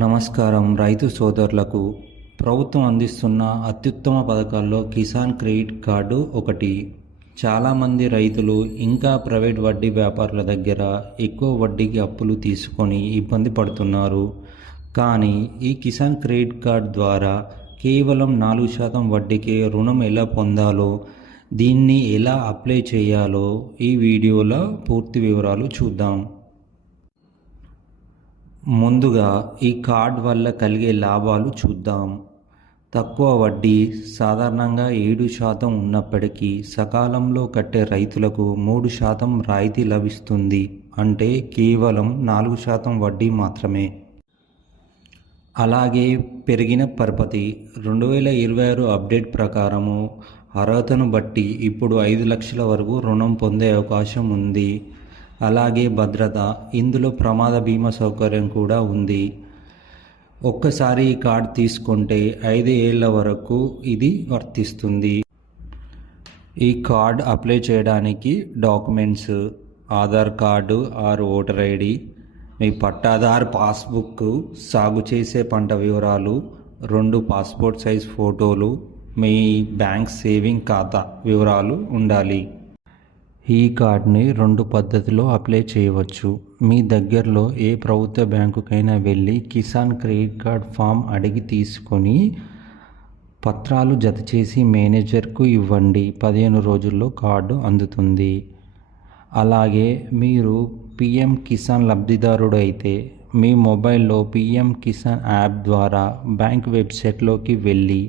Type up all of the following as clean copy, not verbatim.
నమస్కారం. రైతు సోదరులకు ప్రభుత్వం అందిస్తున్న అత్యుత్తమ పథకాల్లో కిసాన్ క్రెడిట్ కార్డు ఒకటి. చాలామంది రైతులు ఇంకా ప్రైవేట్ వడ్డీ వ్యాపారుల దగ్గర ఎక్కువ వడ్డీకి అప్పులు తీసుకొని ఇబ్బంది పడుతున్నారు. కానీ ఈ కిసాన్ క్రెడిట్ కార్డ్ ద్వారా కేవలం 4% వడ్డీకే రుణం ఎలా పొందాలో, దీన్ని ఎలా అప్లై చేయాలో ఈ వీడియోలో పూర్తి వివరాలు చూద్దాం. ముందుగా ఈ కార్డ్ వల్ల కలిగే లాభాలు చూద్దాం. తక్కువ వడ్డీ, సాధారణంగా 7% ఉన్నప్పటికీ సకాలంలో కట్టే రైతులకు 3% రాయితీ లభిస్తుంది. అంటే కేవలం 4% వడ్డీ మాత్రమే. అలాగే పెరిగిన పరపతి. 2026 అప్డేట్ ప్రకారము అర్హతను బట్టి ఇప్పుడు 5 లక్షల వరకు రుణం పొందే అవకాశం ఉంది. అలాగే భద్రత. ఇందులో ప్రమాద బీమా సౌకర్యం కూడా ఉంది. ఒక్కసారి ఈ కార్డ్ తీసుకుంటే 5 ఏళ్ల వరకు ఇది వర్తిస్తుంది. ఈ కార్డ్ అప్లై చేయడానికి documents: Aadhaar card or voter ID, మీ పట్టాదారు పాస్బుక్, సాగు చేసే పంట వివరాలు, 2 పాస్పోర్ట్ సైజ్ ఫోటోలు, మీ బ్యాంక్ సేవింగ్ ఖాతా వివరాలు ఉండాలి. ఈ కార్డ్ని 2 పద్ధతిలో అప్లై చేయవచ్చు. మీ దగ్గరలో ఏ ప్రభుత్వ బ్యాంకుకైనా వెళ్ళి కిసాన్ క్రెడిట్ కార్డ్ ఫామ్ అడిగి తీసుకొని పత్రాలు జతచేసి మేనేజర్కు ఇవ్వండి. 15 రోజుల్లో కార్డు అందుతుంది. అలాగే మీరు పిఎం కిసాన్ లబ్ధిదారుడు అయితే మీ మొబైల్లో పిఎం కిసాన్ యాప్ ద్వారా బ్యాంక్ వెబ్సైట్లోకి వెళ్ళి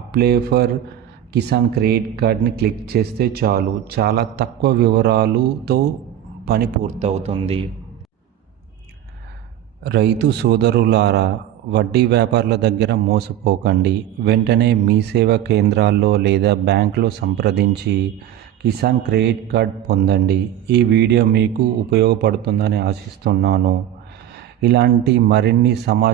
అప్లై ఫర్ కిసాన్ క్రెడిట్ కార్డ్ని క్లిక్ చేస్తే చాలు. చాలా తక్కువ వివరాలతో పని పూర్తవుతుంది. రైతు సోదరులారా, వడ్డీ వ్యాపారుల దగ్గర మోసపోకండి. వెంటనే మీ సేవా కేంద్రాల్లో లేదా బ్యాంకులో సంప్రదించి కిసాన్ క్రెడిట్ కార్డ్ పొందండి. ఈ వీడియో మీకు ఉపయోగపడుతుందని ఆశిస్తున్నాను. ఇలాంటి మరిన్ని